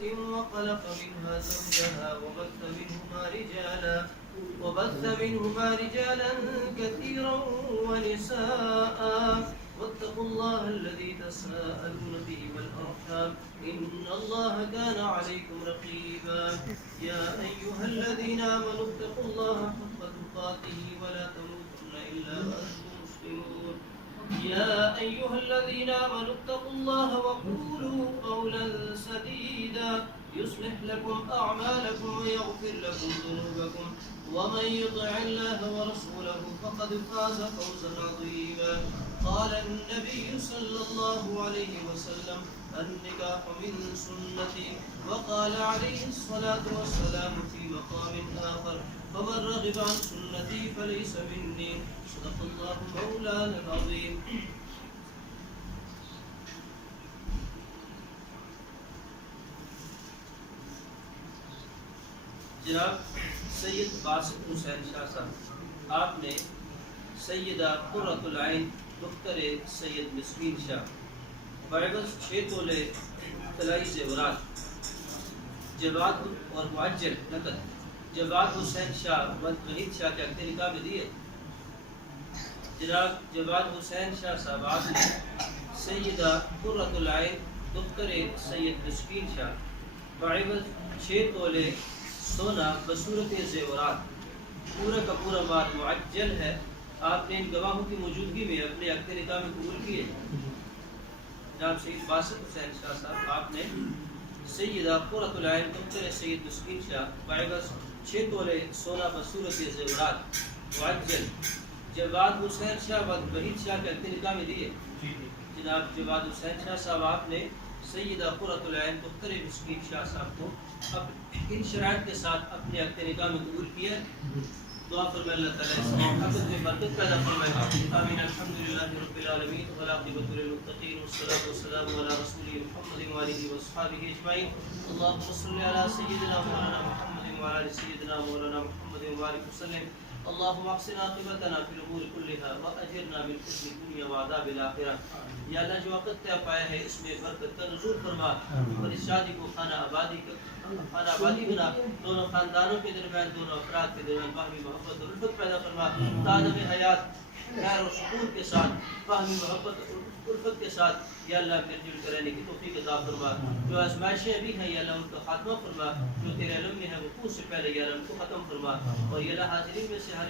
وخلق منها زوجها وبث منهما رجالا كثيرا ونساء واتقوا الله الذي تساءلون به والأرحام إن الله كان عليكم رقيبا يا أيها الذين آمنوا اتقوا الله حق تقاته ولا تموتن إلا وأنتم مسلمون يا أيها الذين آمنوا اتقوا الله وقولوا قولا سديدا يصلح لكم أعمالكم ويغفر لكم ذنوبكم ومن يطع الله ورسوله فقد فاز فوزا عظيما قال النبي صلى الله عليه وسلم النكاح من سنتي وقال عليه الصلاة والسلام في مقام آخر فمن رغب عن سنتي فليس مني صدق الله مولانا العظيم جناب سید باسط حسین شاہ صاحب آپ نے سیدہ قرۃ العین دختر سید مسکین شاہ بعوض 6 تولے طلائی زیورات جواد اور معجل نقد جواد حسین شاہ وحید شاہ کے عقد نکاح میں دیے. جناب جواد حسین شاہ صاحب آپ نے سیدہ قرۃ العین دختر سید مسکین شاہ بعوض 6 تولے سونا بصورت زیورات پورا کا پورا مال معجل ہے آپ نے ان گواہوں کی موجودگی میں اپنے عقد نکاح میں قبول کیے. جناب سید باسط حسین شاہ صاحب آپ نے سیدہ قرۃ العین دختر سید مسکین شاہ بعوض 6 تولے سونا بصورت زیورات معجل جواد حسین شاہ وحید شاہ کے عقد نکاح میں دیے. جناب جواد حسین شاہ صاحب آپ نے سیدہ قرۃ العین دختر مسکین شاہ صاحب کو ان شرائط کے ساتھ اپنے عقد نکاح میں قبول کیا. دعا فرمائے اللہ تعالیٰ اس عقد میں برکت پیدا فرمائے. آمین. الحمدللہ رب العالمین والعاقبۃ للمتقین والصلاۃ والسلام علی رسول محمد وآلہ وصحبہ اجمعین. اللهم صل علی سیدنا مولانا محمد وعلى آل سیدنا مولانا محمد وبارک وسلم. اللهم احسن عاقبتنا في الامور كلها واجرنا من خزي الدنيا وعذاب الاخره. یا اللہ جو وقت طے پایا ہے اس میں برکت کا نزول فرما اور اس شادی کو خانہ آبادی بنا دونوں خاندانوں کے درمیان دونوں افراد کے درمیان باہمی محبت اور الفت پیدا فرما. تعدم حیات خیر و سکون کے ساتھ باہمی محبت اور الفت کے ساتھ یا اللہ مل جل کر رہنے کی توفیق عطا فرما. جو آزمائشیں ابھی ہیں یا اللہ ان کا خاتمہ فرما. جو تیرے علم میں ہے وقوع سے پہلے یا اللہ ان کو ختم فرما. اور یا اللہ حاضرین میں سے ہر